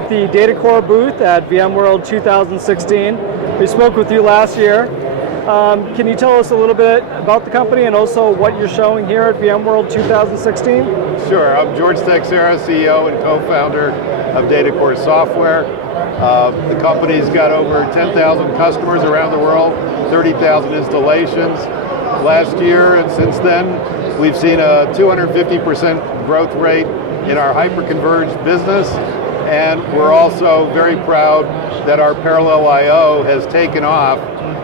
at the DataCore booth at VMworld 2016. We spoke with you last year. Can you tell us a little bit about the company and also what you're showing here at VMworld 2016? Sure, I'm George Teixeira, CEO and co-founder of DataCore Software. The company's got over 10,000 customers around the world, 30,000 installations. Last year and since then, we've seen a 250% growth rate in our hyper-converged business, and we're also very proud that our parallel I/O has taken off,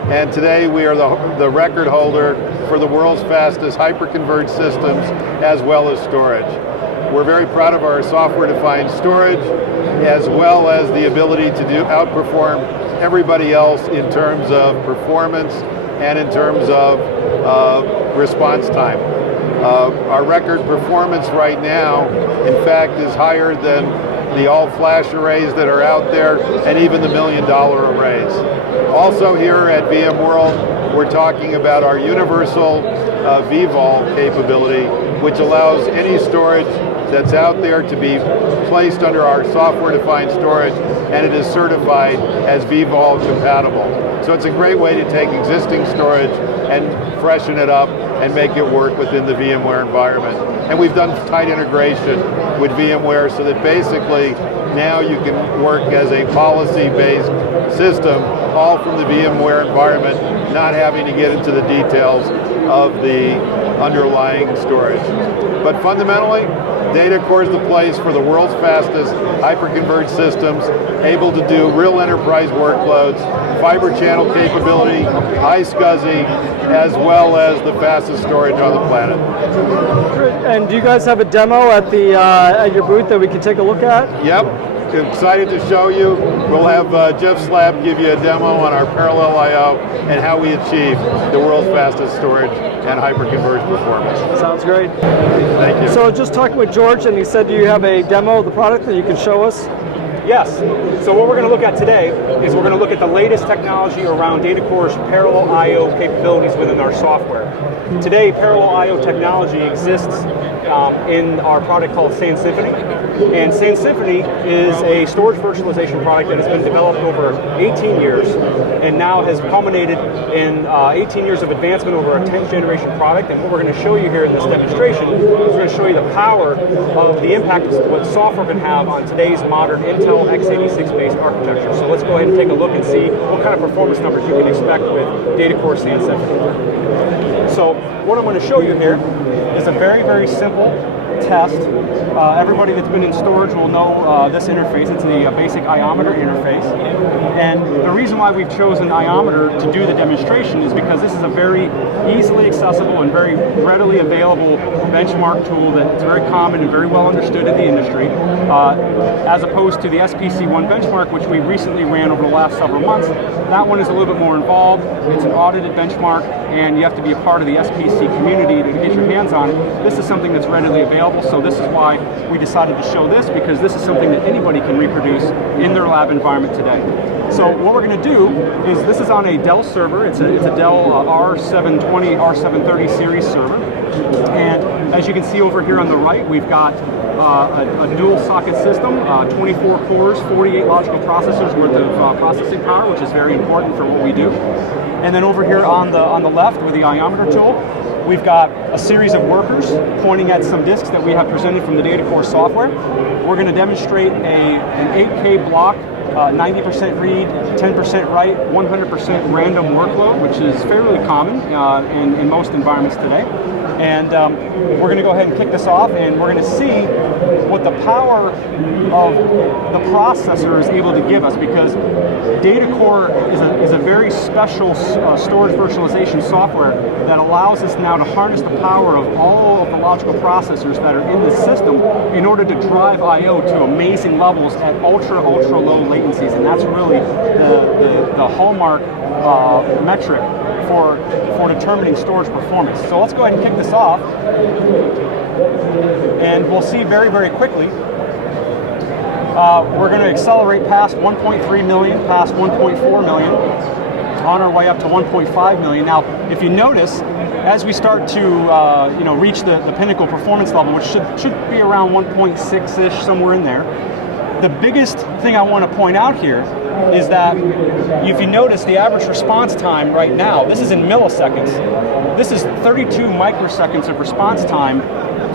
and today we are the record holder for the world's fastest hyper-converged systems as well as storage. We're very proud of our software-defined storage as well as the ability to outperform everybody else in terms of performance and in terms of response time. Our record performance right now, in fact, is higher than the all-flash arrays that are out there and even the $1 million arrays. Also here at VMworld, we're talking about our universal VMblog capability, which allows any storage that's out there to be placed under our software-defined storage, and it is certified as VMblog compatible. So it's a great way to take existing storage and freshen it up and make it work within the VMware environment. And we've done tight integration with VMware so that basically now you can work as a policy-based system all from the VMware environment, not having to get into the details of the underlying storage. But fundamentally, DataCore is the place for the world's fastest hyper-converged systems, able to do real enterprise workloads, fiber channel capability, high SCSI, as well as the fastest storage on the planet. And do you guys have a demo at at your booth that we can take a look at? Yep. Excited to show you. We'll have Jeff Slab give you a demo on our parallel I/O and how we achieve the world's fastest storage and hyper-converged performance. Sounds great. Thank you. So just talking with George, and he said, do you have a demo of the product that you can show us? Yes. So what we're going to look at today is we're going to look at the latest technology around DataCore's parallel I/O capabilities within our software. Today, parallel I/O technology exists in our product called SAN Symphony. And SAN Symphony is a storage virtualization product that has been developed over 18 years and now has culminated in 18 years of advancement over a 10th generation product. And what we're going to show you here in this demonstration is we're going to show you the power of the impact of what software can have on today's modern Intel x86 based architecture. So let's go ahead and take a look and see what kind of performance numbers you can expect with DataCore SAN Symphony. So what I'm going to show you here is a very, very simple test. Everybody that's been in storage will know this interface. It's the basic iometer interface. And the reason why we've chosen iometer to do the demonstration is because this is a very easily accessible and very readily available benchmark tool that's very common and very well understood in the industry, as opposed to the SPC1 benchmark, which we recently ran over the last several months. That one is a little bit more involved. It's an audited benchmark, and you have to be a part of the SPC community to get your hands on it. This is something that's readily available, so this is why we decided to show this, because this is something that anybody can reproduce in their lab environment today. So what we're going to do is, this is on a Dell server. It's a Dell R720, R730 series server. And as you can see over here on the right, we've got a dual socket system, 24 cores, 48 logical processors worth of processing power, which is very important for what we do. And then over here on the left with the iometer tool, we've got a series of workers pointing at some disks that we have presented from the DataCore software. We're going to demonstrate an 8K block, 90% read, 10% write, 100% random workload, which is fairly common in most environments today. And we're going to go ahead and kick this off, and we're going to see what the power of the processor is able to give us, because DataCore is a very special storage virtualization software that allows us now to harness the power of all of the logical processors that are in this system in order to drive I/O to amazing levels at ultra low latencies, and that's really the hallmark metric for determining storage performance. So let's go ahead and kick this off, and we'll see very, very quickly. We're going to accelerate past 1.3 million, past 1.4 million, on our way up to 1.5 million. Now, if you notice, as we start to reach the pinnacle performance level, which should be around 1.6-ish, somewhere in there, The biggest thing I want to point out here is that if you notice the average response time right now, this is in milliseconds. This is 32 microseconds of response time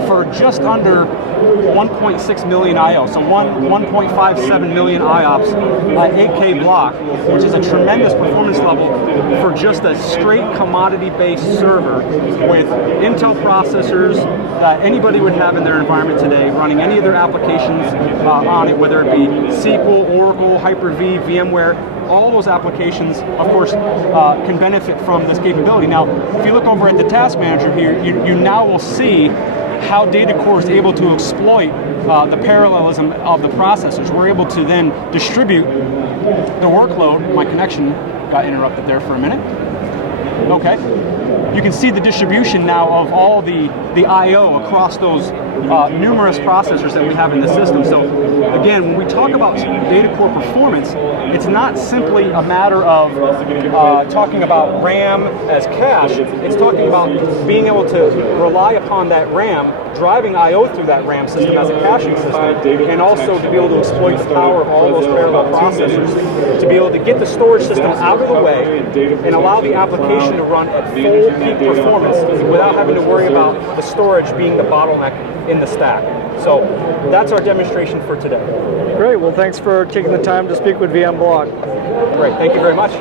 for just under 1.6 million I/O, so 1.57 million IOPS, 8K block, which is a tremendous performance level for just a straight commodity-based server with Intel processors that anybody would have in their environment today, running any of their applications on it, whether it be SQL, Oracle, Hyper-V, VMware. All those applications, of course, can benefit from this capability. Now, if you look over at the task manager here, you now will see how DataCore is able to exploit the parallelism of the processors. We're able to then distribute the workload. My connection got interrupted there for a minute. Okay. You can see the distribution now of all the I/O across those numerous processors that we have in the system. So again, when we talk about DataCore performance, it's not simply a matter of talking about RAM as cache. It's talking about being able to rely upon that RAM, driving I/O through that RAM system as a caching system, and also to be able to exploit the power of all those parallel processors to be able to get the storage system out of the way and allow the application to run at full peak performance without having to worry about the storage being the bottleneck in the stack. So that's our demonstration for today. Great, well thanks for taking the time to speak with VMblog. Great, thank you very much.